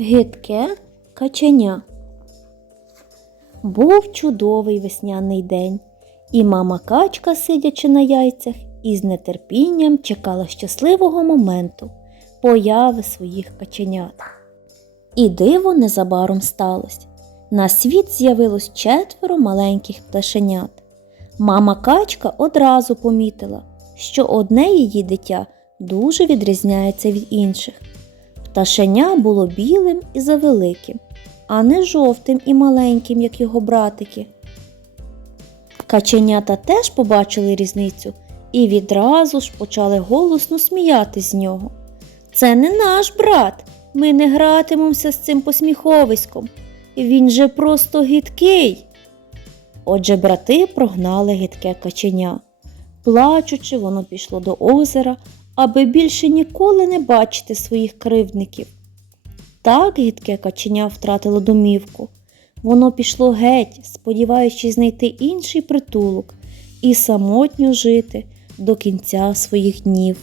Гидке каченя. Був чудовий весняний день, і мама качка, сидячи на яйцях, із нетерпінням чекала щасливого моменту появи своїх каченят. І диво незабаром сталося. На світ з'явилось четверо маленьких пташенят. Мама качка одразу помітила, що одне її дитя дуже відрізняється від інших. Пташеня було білим і завеликим, а не жовтим і маленьким, як його братики. Каченята теж побачили різницю і відразу ж почали голосно сміятись з нього. Це не наш брат. Ми не гратимемося з цим посміховиськом. Він же просто гидкий. Отже, брати прогнали гидке каченя. Плачучи, воно пішло до озера, аби більше ніколи не бачити своїх кривдників. Так гидке каченя втратило домівку. Воно пішло геть, сподіваючись знайти інший притулок і самотньо жити до кінця своїх днів.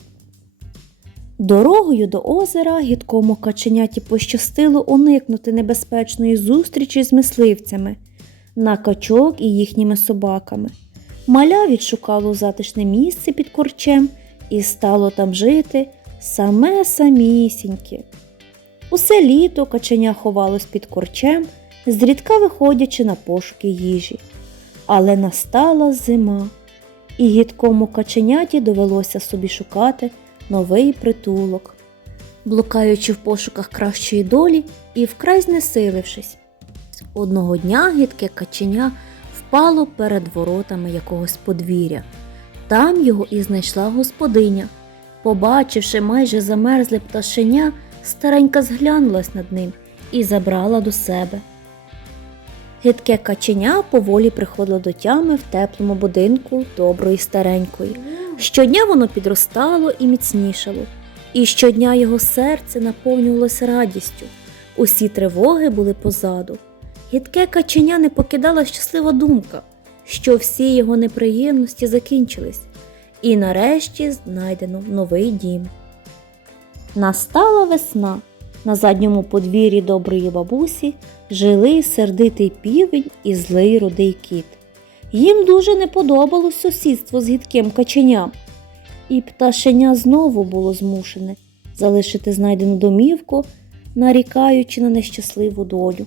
Дорогою до озера гідкому каченяті пощастило уникнути небезпечної зустрічі з мисливцями на качок і їхніми собаками. Маля відшукало затишне місце під корчем і стало там жити саме самісіньке. Усе літо каченя ховалось під корчем, зрідка виходячи на пошуки їжі. Але настала зима, і гідкому каченяті довелося собі шукати новий притулок, блукаючи в пошуках кращої долі і вкрай знесилившись. Одного дня гидке каченя впало перед воротами якогось подвір'я. Там його і знайшла господиня. Побачивши майже замерзле пташеня, старенька зглянулась над ним і забрала до себе. Гидке каченя поволі приходило до тями в теплому будинку доброї старенької. Щодня воно підростало і міцнішало, і щодня його серце наповнювалося радістю. Усі тривоги були позаду. Гідке каченя не покидала щаслива думка, що всі його неприємності закінчились, і нарешті знайдено новий дім. Настала весна. На задньому подвір'ї доброї бабусі жили сердитий півень і злий рудий кіт. Їм дуже не подобалось сусідство з гідким каченям, і пташеня знову було змушене залишити знайдену домівку, нарікаючи на нещасливу долю.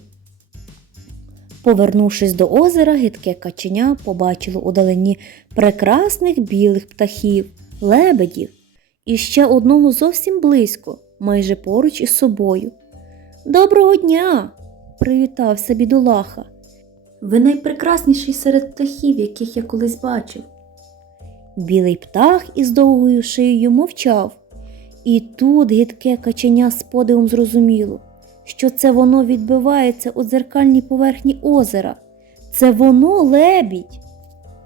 Повернувшись до озера, гидке каченя побачило удалині прекрасних білих птахів, лебедів і ще одного зовсім близько, майже поруч із собою. Доброго дня! привітався бідолаха. Ви найпрекрасніший серед птахів, яких я колись бачив. Білий птах із довгою шиєю мовчав, і тут гидке каченя з подивом зрозуміло, що це воно відбивається у дзеркальній поверхні озера. Це воно лебідь.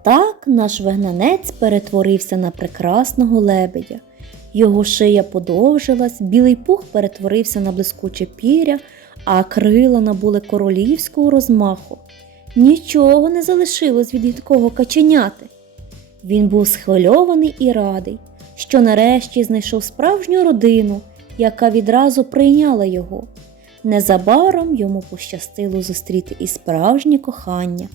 Так наш вигнанець перетворився на прекрасного лебедя. Його шия подовжилась, білий пух перетворився на блискуче піря, а крила набули королівського розмаху. Нічого не залишилось від гідкого каченяти. Він був схвильований і радий, що нарешті знайшов справжню родину, яка відразу прийняла його. Незабаром йому пощастило зустріти і справжнє кохання.